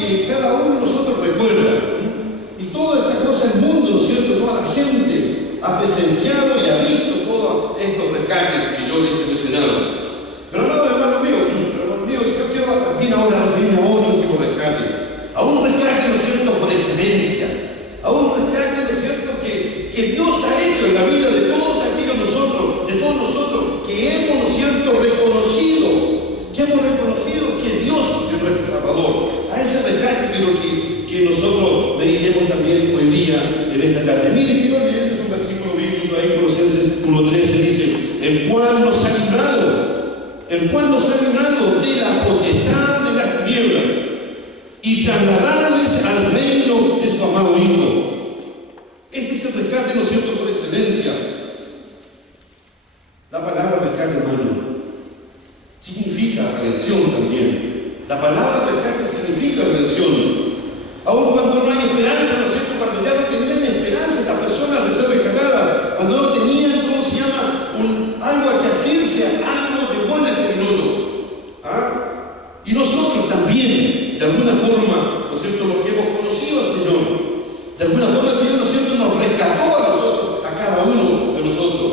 que cada uno de nosotros recuerda. Y toda esta cosa, el mundo, ¿no es cierto?, toda la gente ha presenciado y ha visto todos estos rescates que yo les he mencionado. Pero no, hermano mío, yo quiero también ahora referirme a otro tipo de rescate. A un rescate, ¿no es cierto?, por excelencia. A un rescate, ¿no es cierto?, que Dios ha hecho en la vida de todos aquellos nosotros, que hemos, ¿no es cierto?, reconocido que Dios es nuestro Salvador. A ese rescate quiero que nosotros meditemos también hoy día, en esta tarde. Miren, quiero leerles un versículo bíblico ahí, Colosenses 1:13, dice: el cual nos ha librado de la potestad de las tinieblas y trasladarles al reino de su amado Hijo. Este es el rescate, ¿no es cierto?, por excelencia. La palabra rescate, hermano, significa redención también. La palabra rescate significa redención. Aun cuando no hay esperanza, ¿no es cierto?, cuando ya no tenían esperanza estas personas de ser rescatadas, cuando no tenían, ¿cómo se llama?, algo a que asirse, algo llegó en ese minuto. Y nosotros también, de alguna forma, ¿no es cierto?, los que hemos conocido al Señor, de alguna forma el Señor, ¿no es cierto?, nos rescató a nosotros, a cada uno de nosotros.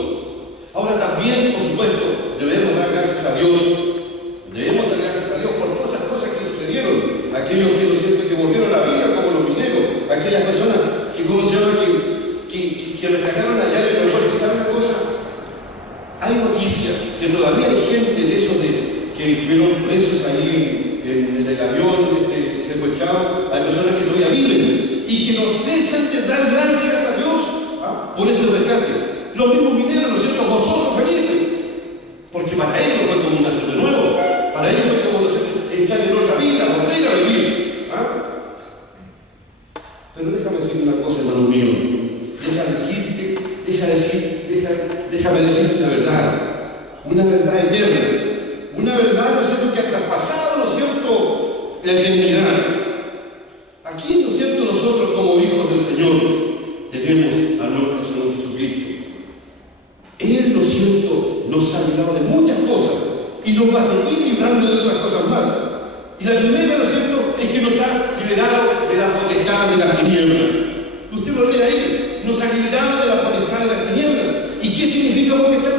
Ahora también, por supuesto, debemos dar gracias a Dios. Debemos dar gracias a Dios por todas esas cosas que sucedieron. Aquellos que, ¿no es cierto?, que volvieron a la vida, como los mineros, aquellas personas que, ¿cómo se llama?, que rescataron allá en el puerto. ¿Saben una cosa? Hay noticias que todavía hay gente de esos que fueron presos ahí en el avión, secuestrados. Hay personas que todavía viven y que no cesan de dar gracias a Dios por ese rescate. Los mismos mineros, ¿no es cierto?, gozosos, felices, porque para ellos fue como nacer de nuevo, para ellos fue como, ¿no es cierto?, entrar en otra vida, volver a vivir. Pero déjame decirte una cosa, hermano mío, déjame decirte una verdad eterna, una verdad, ¿no es cierto?, que ha traspasado, ¿no es cierto?, la eternidad. Aquí, ¿no es cierto?, nosotros como hijos del Señor tenemos a nuestro Señor Jesucristo. Él, ¿no es cierto?, nos ha librado de muchas cosas y nos va a seguir librando de otras cosas más. Y la primera, ¿no es cierto?, es que nos ha liberado de la potestad de las tinieblas. Usted lo lee ahí, nos ha liberado de la potestad de las tinieblas. ¿Y qué significa potestad?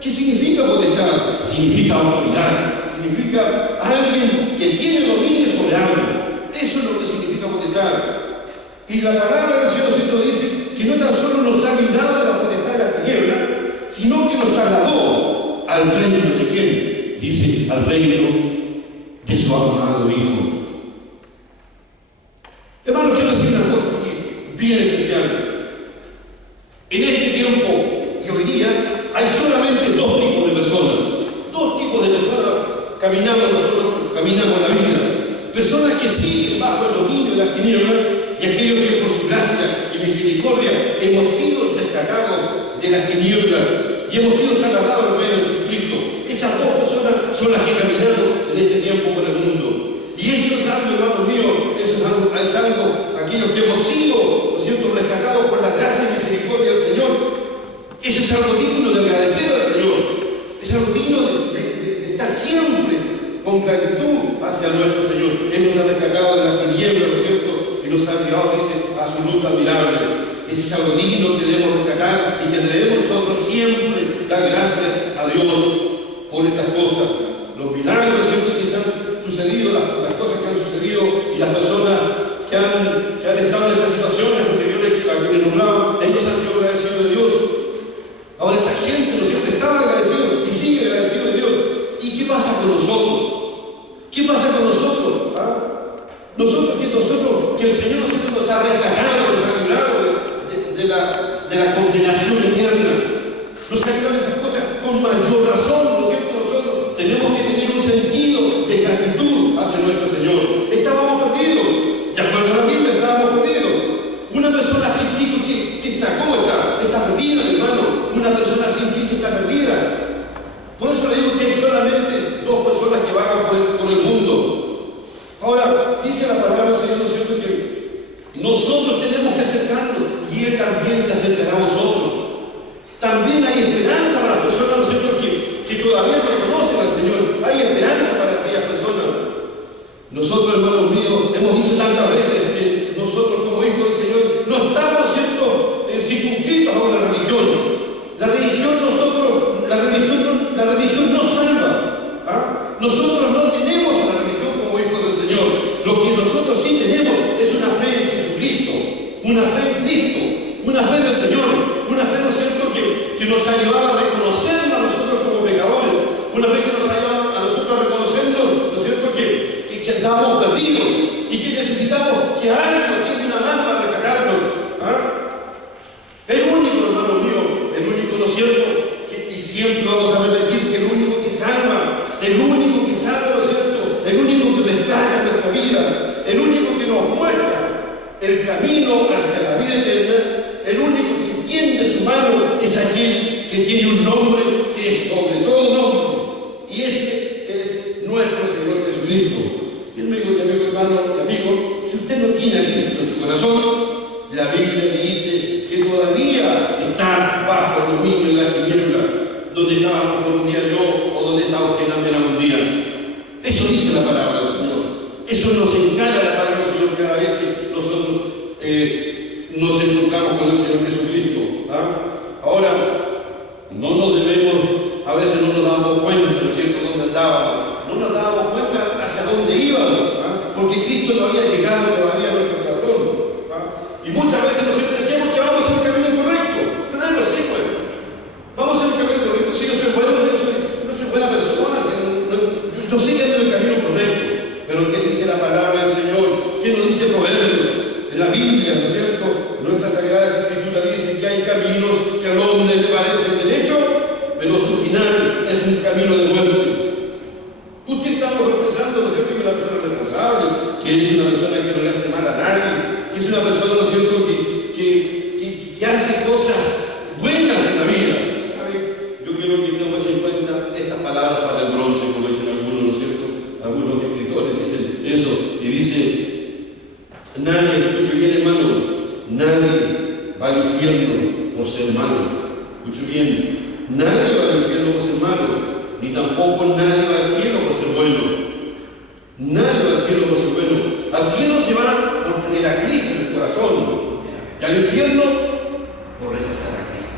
¿Qué significa potestad? Significa autoridad, significa alguien que tiene dominio sobre algo. Eso es lo que significa potestad. Y la palabra del Señor, ¿cierto?, dice que no tan solo nos ha librado de la potestad de las tinieblas, sino que nos trasladó al reino de quién. Dice, al reino de su amado Hijo. Hermano, quiero decir una cosa así, bien especial. En este tiempo y hoy día hay solamente dos tipos de personas. Dos tipos de personas caminamos la vida. Personas que siguen bajo el dominio de las tinieblas y aquellos que por su gracia y misericordia hemos sido rescatados de las tinieblas y hemos sido trasladados al reino de Jesucristo. Esas dos personas son las que caminamos en este tiempo por el mundo. Y eso es algo, hermanos míos, eso es algo, aquellos que hemos sido, ¿no es cierto?, rescatados por la gracia y misericordia del Señor. Eso es algo digno de agradecer al Señor. Es algo digno de estar siempre con gratitud hacia nuestro Señor. Él nos ha rescatado de las tinieblas, ¿no es cierto?, y nos ha llevado, dice, a su luz admirable. Ese es algo digno que debemos rescatar y que debemos nosotros siempre dar gracias a Dios por estas cosas. Los milagros, ¿cierto?, que se han sucedido, las cosas que han sucedido y las personas que han estado en estas situaciones anteriores que me nombraban, ellos han sido agradecidos de Dios. Ahora esa gente, ¿no es cierto?, estaba agradecido y sigue agradecido de Dios. ¿Y qué pasa con nosotros? ¿Qué pasa con nosotros? Nosotros que el Señor nos ha rescatado, nos ha librado de la condenación eterna, nos ha librado de esas cosas con mayor razón, ¿no es cierto? Nosotros tenemos que tener un sentido de gratitud hacia nuestro Señor. Estábamos perdidos, de acuerdo a la Biblia, estábamos perdidos. Una persona sin Cristo que está, ¿cómo está? Está perdida, hermano. Una persona sin Cristo está perdida. Por eso le digo que hay solamente dos personas que vagan por el mundo. Ahora, dice la palabra del Señor, ¿no es cierto?, que nosotros tenemos que acercarnos y Él también se acercará a vosotros. También hay esperanza para las personas, ¿no es cierto?, que todavía no conocen al Señor. Hay esperanza para aquellas personas. Nosotros, hermanos míos, hemos dicho tantas veces que nosotros como hijos del Señor no estamos, ¿cierto?, circunscritos a una religión. La religión no salva. ¿Ah? Nosotros no tenemos una religión como hijos del Señor. Lo que nosotros sí tenemos es una fe en Jesucristo, una fe en Cristo, una fe del Señor, una fe, ¿no es cierto?, que nos ha llevado a reconocernos a nosotros como pecadores, una fe que nos ha llevado a nosotros a reconocernos, ¿no es cierto?, que andamos perdidos y que necesitamos que alguien nos tiende una mano para rescatarnos. ¿Ah? El único, hermano mío, el único, ¿no es cierto?, y siempre vamos a repetir que el único que salva, ¿no es cierto?, el único que rescata nuestra vida, el único que nos muestra el camino hacia la vida eterna, el único que tiende su mano es aquel que tiene un nombre que es sobre todo nombre, y ese es nuestro Señor Jesucristo. Y amigo, hermano, amigo, si usted no tiene a Cristo en su corazón, la Biblia dice que todavía está bajo el dominio de la tiniebla, donde estaba mejor un día yo o donde estaba usted también algún día. Eso dice la palabra del Señor. Eso nos encara la palabra del Señor cada vez que nosotros nos encontramos con el Señor Jesucristo. ¿Ah? Ahora, no nos debemos, a veces no nos damos cuenta, ¿no es cierto?, dónde andábamos. No nos dábamos cuenta hacia dónde íbamos, ¿ah?, porque Cristo no había llegado todavía a nuestro corazón. ¿Ah? Y muchas veces nosotros decíamos que vamos en el camino correcto. Claro, sí, pues. Vamos en el camino correcto. Si no soy bueno, no soy buena persona, yo sé que ando en el camino correcto. Pero ¿qué dice la palabra del Señor? ¿Qué nos dice Proverbios? En la Biblia, ¿no es cierto? Nuestras sagradas escrituras dicen que hay caminos que al hombre le parecen derecho, pero su final es un camino de muerte. Usted está pensando, ¿no es cierto?, que es una persona responsable, que es una persona que no le hace mal a nadie, que es una persona, ¿no es cierto?, que hace cosas buenas en la vida. ¿Sabe? Yo quiero que tengamos en cuenta estas palabras para el bronce, como dicen algunos, ¿no es cierto? Algunos escritores dicen eso, y dice: nadie, escuche bien, hermano, nadie va al infierno por ser malo. Escuche bien, nadie va al infierno por ser malo. Ni tampoco nadie va al cielo por ser bueno. Nadie va al cielo por ser bueno. Al cielo se va por tener a Cristo en el corazón. Y al infierno por rechazar a Cristo.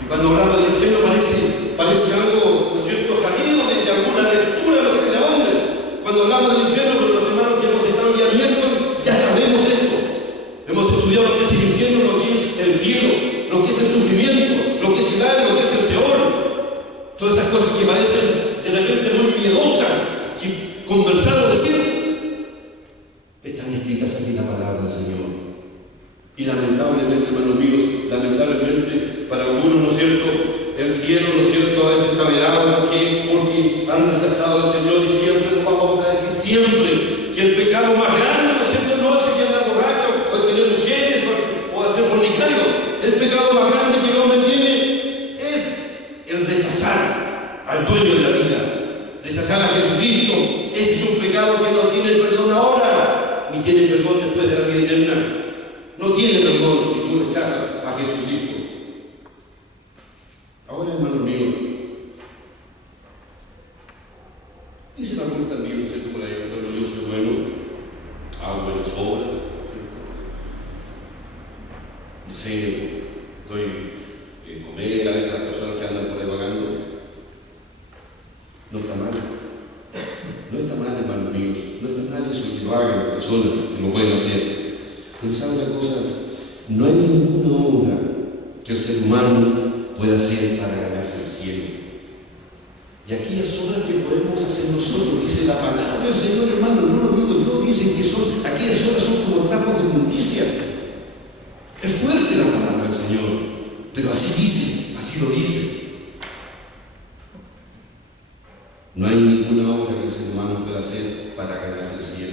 Y cuando hablamos del infierno parece algo, ¿no es cierto?, salido de alguna lectura, no sé de dónde. Cuando hablamos del infierno, con los hermanos que hemos estado ya viendo, ya sabemos esto. Hemos estudiado lo que es el infierno, lo que es el cielo, lo que es el sufrimiento, lo que es el Hades, lo que es el Seol. Todas esas cosas que parecen de repente muy miedosas, que conversar o decir, están escritas aquí en la palabra del Señor. Y lamentablemente, hermanos míos, lamentablemente para algunos, ¿no es cierto?, el cielo, ¿no es cierto?, a veces está vedado. Porque han rechazado al Señor, y siempre nos vamos a decir siempre que el pecado más grande, ¿no es cierto?, no es el que andar borracho, o el tener mujeres, o hacer fornicario. El pecado más grande que el hombre tiene es el rechazar al dueño de la vida, rechazar a Jesucristo. Ese es un pecado que no tiene perdón ahora, ni tiene perdón después de la vida eterna. No tiene perdón si tú rechazas a Jesucristo. Ahora, hermanos míos, dicen algunos también, no sé cómo la llaman, cuando yo soy bueno, hago buenas obras, no sé, doy comer a esas personas que andan por ahí vagando. No está mal. No está mal, hermanos míos. No está mal eso que lo hagan las personas que lo pueden hacer. Pero ¿saben una cosa? No hay ninguna obra que el ser humano pueda hacer para ganarse el cielo. Y aquellas obras que podemos hacer nosotros, dice la palabra del Señor, hermano, no lo digo yo, dicen que aquellas obras son como trapos de inmundicia. Es fuerte la palabra del Señor, pero así dice, así lo dice. No hay ninguna obra que el ser humano pueda hacer para ganarse el cielo.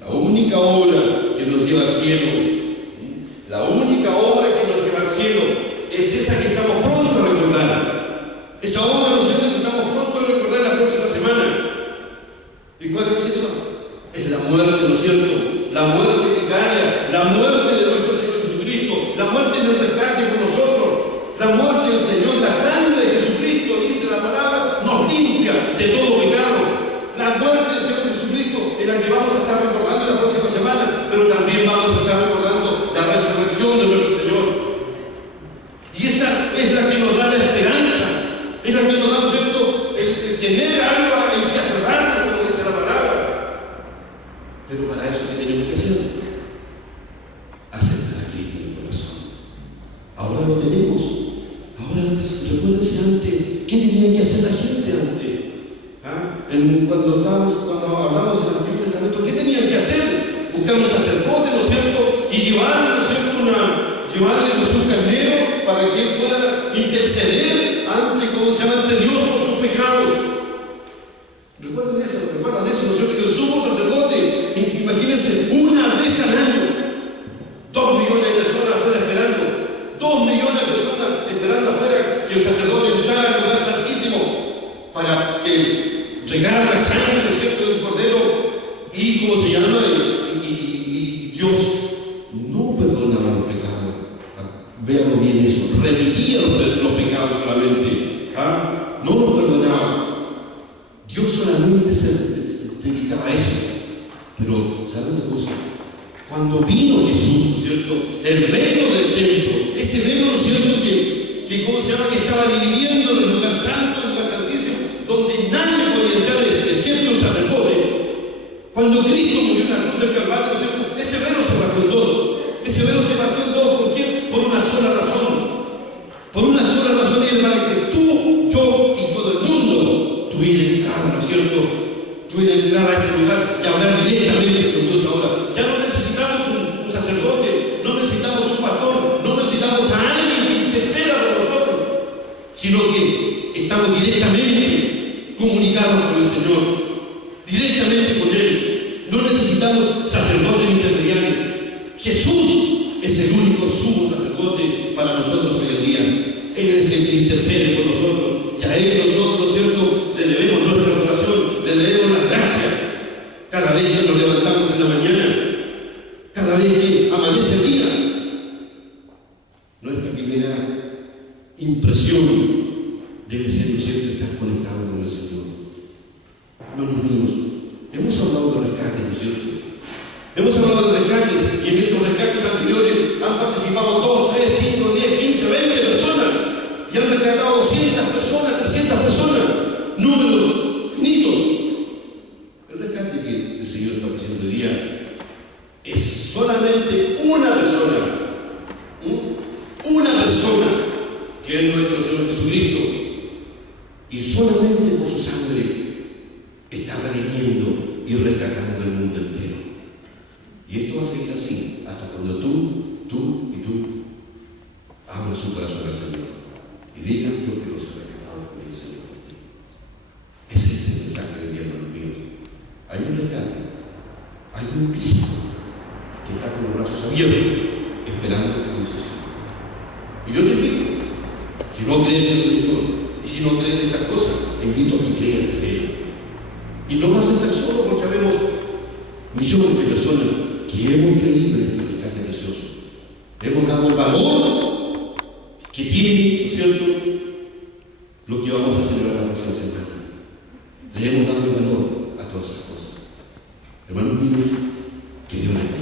La única obra que nos lleva al cielo, la única obra que nos lleva al cielo, es esa que estamos prontos a recordar. Esa obra, ¿no es cierto?, que estamos prontos a recordar la próxima semana. ¿Y cuál es eso? Es la muerte, ¿no es cierto? La muerte vicaria, la muerte de nuestro Señor Jesucristo, la muerte del rescate por nosotros, la muerte del Señor, la sangre de Jesucristo, dice la palabra, nos limpia de todo pecado. La muerte del Señor Jesucristo estar recordando la próxima semana, pero también vamos a estar recordando la resurrección de nuestro Señor. Y esa es la que nos da la esperanza, es la que nos da, ¿no es cierto?, el tener algo en que aferrarnos, como dice la palabra. Pero para eso, ¿qué tenemos que hacer? Aceptar a Cristo en el corazón. Ahora lo tenemos. Ahora antes, recuérdense antes, ¿qué tenía que hacer la gente antes? Cuando hablamos del Antiguo Testamento, ¿qué tenían que hacer? Buscar un sacerdote, ¿no es cierto?, y llevarle, ¿no es cierto?, llevarle un carnero para que él pueda interceder ante Dios por sus pecados. ¿Recuerdan eso, ¿no es cierto?, que el sumo sacerdote, imagínense, una vez al año, 2 millones de personas afuera esperando, 2 millones de personas esperando afuera que el sacerdote entrara al lugar santísimo para que llegara la sangre, ¿no es cierto?, del cordero, y ¿cómo se llama? Y Dios no perdonaba los pecados. Véanlo bien eso, remitía los pecados solamente, no los perdonaba. Dios solamente se dedicaba a eso. Pero, ¿saben una cosa? Cuando vino Jesús, ¿no es cierto?, el velo del templo, ese velo, ¿no es cierto?, que ¿cómo se llama?, que estaba dividiendo el lugar santo, el lugar santísimo, donde nadie podía entrar excepto el sacerdote. Cuando Cristo murió en la cruz del Calvario, ¿no es cierto?, ese velo se partió en dos. Ese velo se partió en dos. ¿Por qué? Por una sola razón. Por una sola razón, y es para que tú, yo y todo el mundo tuviera entrada, ¿no es cierto?, tuviera entrada a este lugar y hablar directamente con Dios ahora. Ya no necesitamos un sacerdote, no necesitamos un pastor, no necesitamos a alguien que interceda por nosotros, sino que estamos directamente comunicados con el Señor, directamente con Él. No necesitamos sacerdotes intermediarios. Jesús es el único sumo sacerdote para nosotros hoy en día. Él es el que intercede por nosotros, y a Él nosotros, ¿no es cierto?, le debemos nuestra adoración, le debemos la gracia. Cada vez que nos levantamos en la mañana, cada vez que amanece el día, nuestra primera impresión debe ser, ¿no es cierto?, estar conectado con el Señor. Hermanos míos, hemos hablado de rescates, ¿no es cierto? Hemos hablado de rescates, y en estos rescates anteriores han participado 2, 3, 5, 10, 15, 20 personas, y han rescatado 200 personas, 300 personas, números finitos. El rescate que el Señor está ofreciendo hoy día es solamente una persona, que es nuestro Señor Jesucristo, y solamente por su sangre está redimiendo y rescatando el mundo entero. Y esto va a seguir así hasta cuando tú abras su corazón al Señor y digan: yo quiero ser rescatado también, Señor, por ti. Ese es el mensaje de Dios, hermanos míos. Hay un rescate, hay un Cristo que está con los brazos abiertos esperando tu decisión. Y yo te invito, si no crees en el Señor y si no crees en estas cosas, te invito a que creas en Él. Y no vas a estar solo, porque habemos millones de personas que hemos creído en este rescate precioso. Hemos dado el valor que tiene, ¿no es cierto?, lo que vamos a celebrar la próxima semana. Le hemos dado el valor a todas esas cosas. Hermanos míos, que Dios les bendiga.